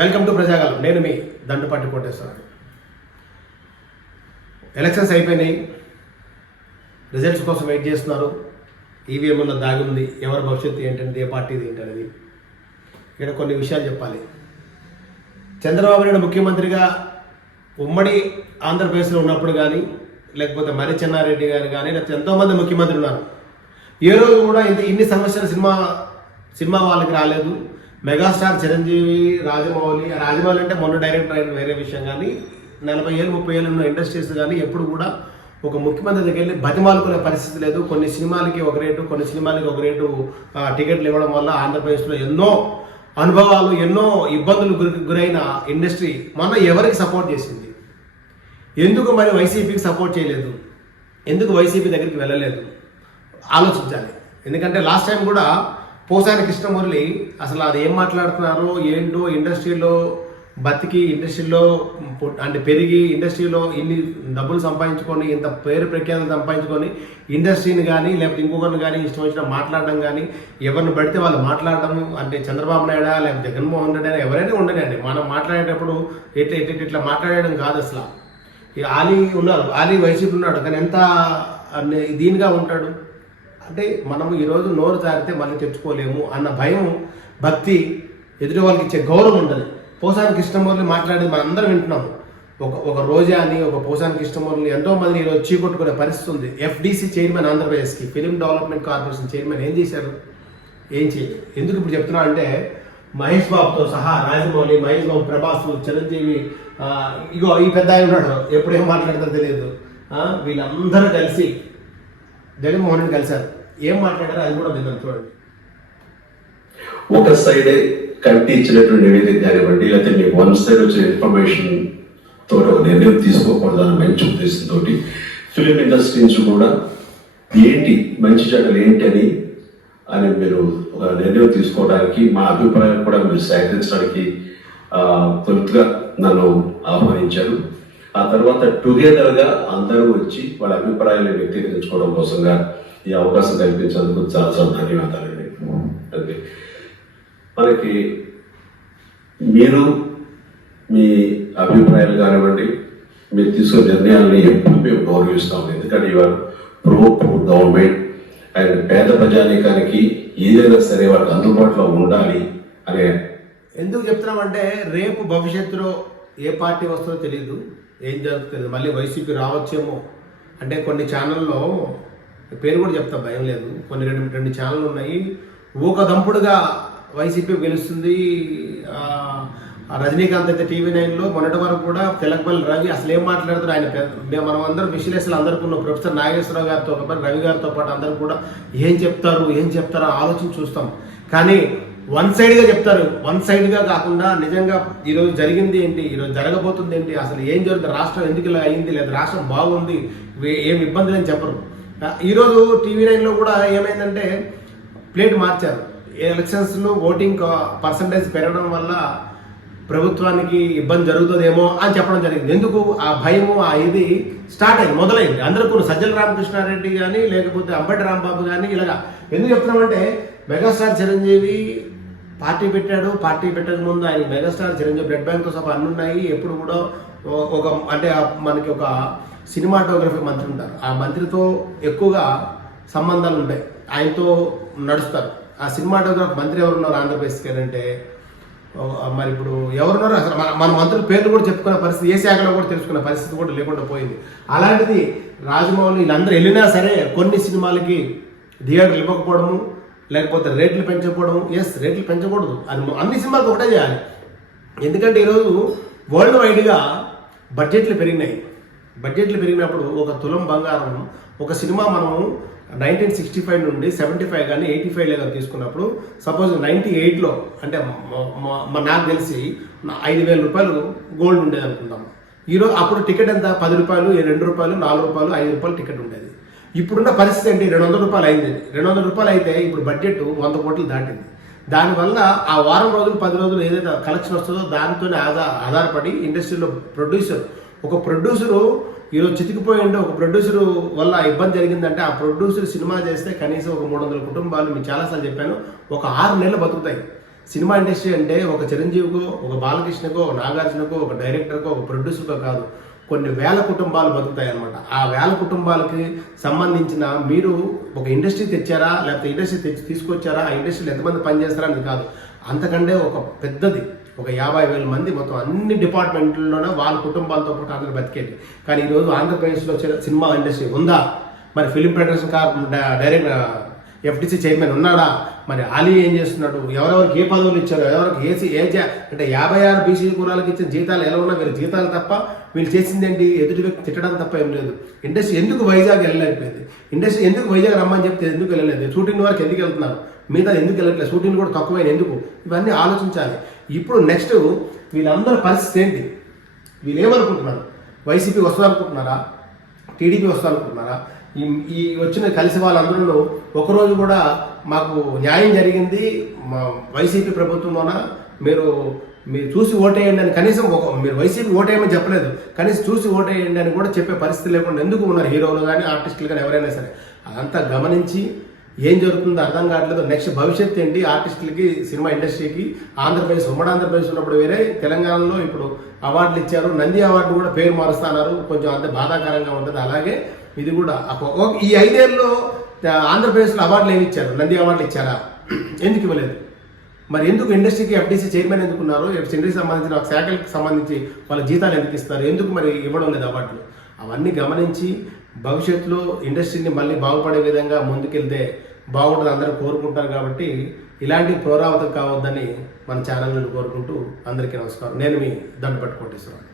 Welcome to Prajagalam. నేను మీ Dandupati Koteswararao. Elections అయిపోయినాయి, రిజల్ట్స్ కోసం వెయిట్ చేస్తున్నారు. ఈవీఎంలో దాగి ఉంది ఎవరి భవిష్యత్తు ఏంటనేది, ఏ పార్టీది ఏంటనేది. ఇక్కడ కొన్ని విషయాలు చెప్పాలి. చంద్రబాబు నాయుడు ముఖ్యమంత్రిగా ఉమ్మడి ఆంధ్రప్రదేశ్లో ఉన్నప్పుడు కానీ, లేకపోతే మరి చెన్నారెడ్డి గారు కానీ, లేకపోతే ఎంతోమంది ముఖ్యమంత్రులు ఉన్నారు. ఏ రోజు కూడా ఇన్ని సమస్యలు సినిమా వాళ్ళకి రాలేదు. మెగాస్టార్ చిరంజీవి, రాజమౌళి అంటే మొన్న డైరెక్టర్ అయిన వేరే విషయం, కానీ 40 ఏళ్ళు 30 ఏళ్ళు ఉన్న ఇండస్ట్రీస్ కానీ ఎప్పుడు కూడా ఒక ముఖ్యమంత్రి దగ్గర వెళ్ళి బతిమాలుకునే పరిస్థితి లేదు. కొన్ని సినిమాలకి ఒక రేటు, కొన్ని సినిమాలకి ఒక రేటు టికెట్లు ఇవ్వడం వల్ల ఆంధ్రప్రదేశ్లో ఎన్నో అనుభవాలు, ఎన్నో ఇబ్బందులు గురైన ఇండస్ట్రీ మొన్న ఎవరికి సపోర్ట్ చేసింది? ఎందుకు మరి వైసీపీకి సపోర్ట్ చేయలేదు? ఎందుకు వైసీపీ దగ్గరికి వెళ్ళలేదు? ఆలోచించాలి. ఎందుకంటే లాస్ట్ టైం కూడా పోసాని కృష్ణమురళి అసలు అది ఏం మాట్లాడుతున్నారో ఏంటో, ఇండస్ట్రీలో బతికి, ఇండస్ట్రీలో అంటే పెరిగి, ఇండస్ట్రీలో ఇన్ని డబ్బులు సంపాదించుకొని, ఇంత పేరు ప్రఖ్యాతులు సంపాదించుకొని ఇండస్ట్రీని కానీ లేకపోతే ఇంకొకరిని కానీ ఇష్టం వచ్చిన మాట్లాడడం కానీ, ఎవరిని పడితే వాళ్ళు మాట్లాడడం అంటే చంద్రబాబు నాయుడా లేకపోతే జగన్మోహన్ రెడ్డి అయినా ఎవరైనా ఉండనండి, మనం మాట్లాడేటప్పుడు ఇట్లా మాట్లాడడం కాదు. అసలు ఆలీ ఉన్నారు, ఆలీ వైసీపీ ఉన్నాడు, కానీ ఎంత దీనిగా ఉంటాడు అంటే మనము ఈరోజు నోరు జారితే మళ్ళీ తెచ్చుకోలేము అన్న భయం, భక్తి, ఎదుటి వాళ్ళకి ఇచ్చే గౌరవం ఉంటుంది. పోసాని కృష్ణమురళి మాట్లాడేది మనం అందరం వింటున్నాము. ఒక రోజా అని, ఒక పోసాని కృష్ణమురళి ఎంతోమంది ఈరోజు చీకొట్టుకునే పరిస్థితి ఉంది. ఎఫ్డీసీ చైర్మన్, ఆంధ్రప్రదేశ్కి ఫిలిం డెవలప్మెంట్ కార్పొరేషన్ చైర్మన్ ఏం చేశారు? ఏం చేయలేదు. ఎందుకు ఇప్పుడు చెప్తున్నా అంటే, మహేష్ బాబుతో సహా రాజమౌళి, మహేష్ బాబు, ప్రభాస్, చిరంజీవి, ఇగో ఈ పెద్ద ఆయన ఉన్నాడు, ఎప్పుడేం మాట్లాడతారో తెలియదు, వీళ్ళందరూ కలిసి జగన్మోహన్ రెడ్డి కలిశారు. ఏం మాట్లాడారో అది కూడా విందాం, చూడండి. ఒక సైడే కట్టి ఇచ్చినటువంటి నివేదిక కానివ్వండి, లేకపోతే మీకు వన్ సైడ్ వచ్చిన ఇన్ఫర్మేషన్ తోటి ఒక నిర్ణయం తీసుకోకూడదని మంచి ఉద్దేశంతో ఫిలిం ఇండస్ట్రీ నుంచి కూడా ఏంటి మంచి చెడ్డలు ఏంటి అని మీరు ఒక నిర్ణయం తీసుకోవడానికి, మా అభిప్రాయం కూడా మీరు సేకరించడానికి తొలుతుగా నన్ను ఆహ్వానించారు. ఆ తర్వాత టుగెదర్గా అందరూ వచ్చి వాళ్ళ అభిప్రాయాలను వ్యక్తీకరించుకోవడం కోసంగా ఈ అవకాశం కల్పించేందుకు చాలా చాలా ధన్యవాదాలండి. అంటే మనకి మీరు మీ అభిప్రాయాలు కానివ్వండి, మీరు తీసుకునే నిర్ణయాలని ఎప్పుడు మేము గౌరవిస్తాం. ఎందుకంటే ఇవాళ ప్రో గవర్నమెంట్ అండ్ పేద ప్రజానీకానికి ఏదైనా సరే వాళ్ళకి అందుబాటులో ఉండాలి అనే. ఎందుకు చెప్తున్నామంటే, రేపు భవిష్యత్తులో ఏ పార్టీ వస్తుందో తెలియదు, ఏం జరుగుతుంది, మళ్ళీ వైసీపీ రావచ్చేమో. అంటే కొన్ని ఛానల్లో పేరు కూడా చెప్తా, భయం లేదు, కొన్ని రెండు ఛానళ్ళు ఉన్నాయి, ఊకదంపుడుగా వైసీపీ గెలుస్తుంది. రజనీకాంత్ అయితే TV9లో మొన్నటి వరకు కూడా తెలకపల్లి రవి అసలు ఏం మాట్లాడుతారు ఆయన, మనం అందరం విశ్లేషణలు అందరికీ ఉన్న ప్రొఫెసర్ నాగేశ్వరరావు గారితో పాటు, రవి గారితో పాటు అందరూ కూడా ఏం చెప్తారో ఆలోచించి చూస్తాం. కానీ వన్ సైడ్గా చెప్తారు. వన్ సైడ్గా కాకుండా నిజంగా ఈరోజు జరిగింది ఏంటి, ఈరోజు జరగబోతుంది ఏంటి, అసలు ఏం జరుగుతుంది, రాష్ట్రం ఎందుకు ఇలా అయింది, లేదా రాష్ట్రం బాగుంది, ఏం ఇబ్బంది అని చెప్పరు. ఈరోజు TV9లో కూడా ఏమైందంటే ప్లేట్ మార్చారు. ఎలక్షన్స్లో ఓటింగ్ పర్సంటేజ్ పెరగడం వల్ల ప్రభుత్వానికి ఇబ్బంది జరుగుతుందేమో అని చెప్పడం జరిగింది. ఎందుకు ఆ భయము, ఆ ఇది స్టార్ట్ అయింది, మొదలైంది. అందరికీ సజ్జల రామకృష్ణారెడ్డి కానీ లేకపోతే అంబటి రాంబాబు కానీ ఇలాగా. ఎందుకు చెప్తున్నామంటే, మెగాస్టార్ చిరంజీవి పార్టీ పెట్టాడు, పార్టీ పెట్టక ముందు ఆయన మెగాస్టార్ చిరంజీవి బ్లడ్ బ్యాంక్తో సహా అన్ని ఉన్నాయి. ఎప్పుడు కూడా ఒక అంటే మనకి ఒక సినిమాటోగ్రఫీ మంత్రి ఉంటారు, ఆ మంత్రితో ఎక్కువగా సంబంధాలు ఉంటాయి, ఆయనతో నడుస్తారు. ఆ సినిమాటోగ్రఫీ మంత్రి ఎవరున్నారు ఆంధ్రప్రదేశ్కి అంటే, మరి ఇప్పుడు ఎవరున్నారో అసలు మన మంత్రుల పేర్లు కూడా చెప్పుకునే పరిస్థితి, ఏ శాఖలో కూడా తెలుసుకునే పరిస్థితి కూడా లేకుండా పోయింది. అలాంటిది రాజమౌళి వీళ్ళందరూ వెళ్ళినా సరే కొన్ని సినిమాలకి థియేటర్లు ఇవ్వకపోవడము, లేకపోతే రేట్లు పెంచకపోవడము. రేట్లు పెంచకూడదు, అది అన్ని సినిమాలకు ఒకటే చేయాలి. ఎందుకంటే ఈరోజు వరల్డ్ వైడ్గా బడ్జెట్లు పెరిగినాయి. బడ్జెట్లు పెరిగినప్పుడు ఒక తులం బంగారం, ఒక సినిమా మనము 1965 నుండి 75 కానీ 85 కానీ తీసుకున్నప్పుడు, సపోజ్ 98లో అంటే నాకు తెలిసి 5,000 రూపాయలు గోల్డ్ ఉండేది అనుకుంటాం. ఈరోజు అప్పుడు టికెట్ ఎంత? 10 రూపాయలు, 2 రూపాయలు, 4 రూపాయలు, 5 రూపాయలు టికెట్ ఉండేది. ఇప్పుడున్న పరిస్థితి ఏంటి? 200 రూపాయలు అయింది. 200 రూపాయలు అయితే ఇప్పుడు బడ్జెట్ 100 కోట్లు దాటింది. దానివల్ల ఆ వారం రోజులు 10 రోజులు ఏదైతే కలెక్షన్ వస్తుందో దానితోనే ఆధారపడి ఇండస్ట్రీలో ఒక ప్రొడ్యూసరు ఈరోజు చితికిపోయిండే, ఒక ప్రొడ్యూసర్ వల్ల ఇబ్బంది జరిగిందంటే, ఆ ప్రొడ్యూసర్ సినిమా చేస్తే కనీసం ఒక 300 కుటుంబాలు, మీకు చాలాసార్లు చెప్పాను, ఒక 6 నెలలు బతుకుతాయి. సినిమా ఇండస్ట్రీ అంటే ఒక చిరంజీవికో, ఒక బాలకృష్ణకో, ఒక నాగార్జునకో, ఒక డైరెక్టర్కో, ఒక ప్రొడ్యూసర్కో కాదు, కొన్ని వేల కుటుంబాలు బతుకుతాయి అన్నమాట. ఆ వేల కుటుంబాలకి సంబంధించిన మీరు ఒక ఇండస్ట్రీ తెచ్చారా, లేకపోతే ఇండస్ట్రీ తీసుకొచ్చారా, ఆ ఇండస్ట్రీలో ఎంతమంది పనిచేస్తారా అనేది కాదు, అంతకంటే ఒక పెద్దది, ఒక 50,000 మంది మొత్తం అన్ని డిపార్ట్మెంట్లలోనే వాళ్ళ కుటుంబాలతో పాటు అందరూ బతికేది. కానీ ఈరోజు ఆంధ్రప్రదేశ్లో సినిమా ఇండస్ట్రీ ఉందా? మరి film production direct FTC chairman ఉన్నాడా? మరి ఆలీ ఏం చేస్తున్నాడు? ఎవరెవరికి ఏ పదవులు ఇచ్చారు? ఎవరికి అంటే 56 బీసీ కులాలకు ఇచ్చిన జీతాలు ఎలా ఉన్నా వీళ్ళ జీతాలు తప్ప వీళ్ళు చేసింది ఏంటి? ఎదుటి వ్యక్తి తిట్టడం తప్ప ఏం లేదు. ఇండస్ట్రీ ఎందుకు వైజాగ్ వెళ్ళలేకపోయింది? ఇండస్ట్రీ ఎందుకు వైజాగ్ రమ్మని చెప్తే ఎందుకు వెళ్ళలేదు? షూటింగ్ వరకు ఎందుకు వెళ్తున్నారు? మిగతా ఎందుకు వెళ్ళట్లేదు? షూటింగ్ కూడా తక్కువైన ఎందుకు? ఇవన్నీ ఆలోచించాలి. ఇప్పుడు నెక్స్ట్ వీళ్ళందరి పరిస్థితి ఏంటి? వీళ్ళు ఏమనుకుంటున్నారు? వైసీపీ వస్తుందనుకుంటున్నారా? టీడీపీ వస్తుందనుకుంటున్నారా? ఈ వచ్చిన కలిసి వాళ్ళందరూ ఒకరోజు కూడా మాకు న్యాయం జరిగింది మా వైసీపీ ప్రభుత్వంలోన, మీరు చూసి ఓటేయండి అని కనీసం మీరు వైసీపీ ఓటేయమని చెప్పలేదు, కనీసం చూసి ఓటేయండి అని కూడా చెప్పే పరిస్థితి లేకుండా ఎందుకు ఉన్నారు హీరోలు కానీ ఆర్టిస్టులు కానీ ఎవరైనా సరే. అదంతా గమనించి ఏం జరుగుతుందో అర్థం కావట్లేదు. నెక్స్ట్ భవిష్యత్తు ఏంటి ఆర్టిస్టులకి, సినిమా ఇండస్ట్రీకి? ఆంధ్రప్రదేశ్, ఉమ్మడి ఆంధ్రప్రదేశ్ ఉన్నప్పుడు వేరే, తెలంగాణలో ఇప్పుడు అవార్డులు ఇచ్చారు, నంది అవార్డు కూడా పేరు మారుస్తున్నారు, కొంచెం అంత బాధాకరంగా ఉంటుంది. అలాగే ఇది కూడా ఈ 5 ఏళ్ళలో ఆంధ్రప్రదేశ్లో అవార్డులు ఏమి ఇచ్చారు? నంది అవార్డులు ఇచ్చారా? ఎందుకు ఇవ్వలేదు? మరి ఎందుకు ఇండస్ట్రీకి ఎఫ్టీసీ చైర్మన్ ఎందుకున్నారు? ఇండస్ట్రీకి సంబంధించిన శాఖలకు సంబంధించి వాళ్ళ జీతాలు ఎందుకు ఇస్తారు? ఎందుకు మరి ఇవ్వడం లేదు అవార్డులు? అవన్నీ గమనించి భవిష్యత్తులో ఇండస్ట్రీని మళ్ళీ బాగుపడే విధంగా ముందుకెళ్తే బాగుంటుంది, అందరూ కోరుకుంటారు. కాబట్టి ఇలాంటి పునరావృతం కావద్దని మన ఛానల్ని కోరుకుంటూ అందరికీ నమస్కారం. నేను మీ దండపట్టు కోటేశ్వరరావు.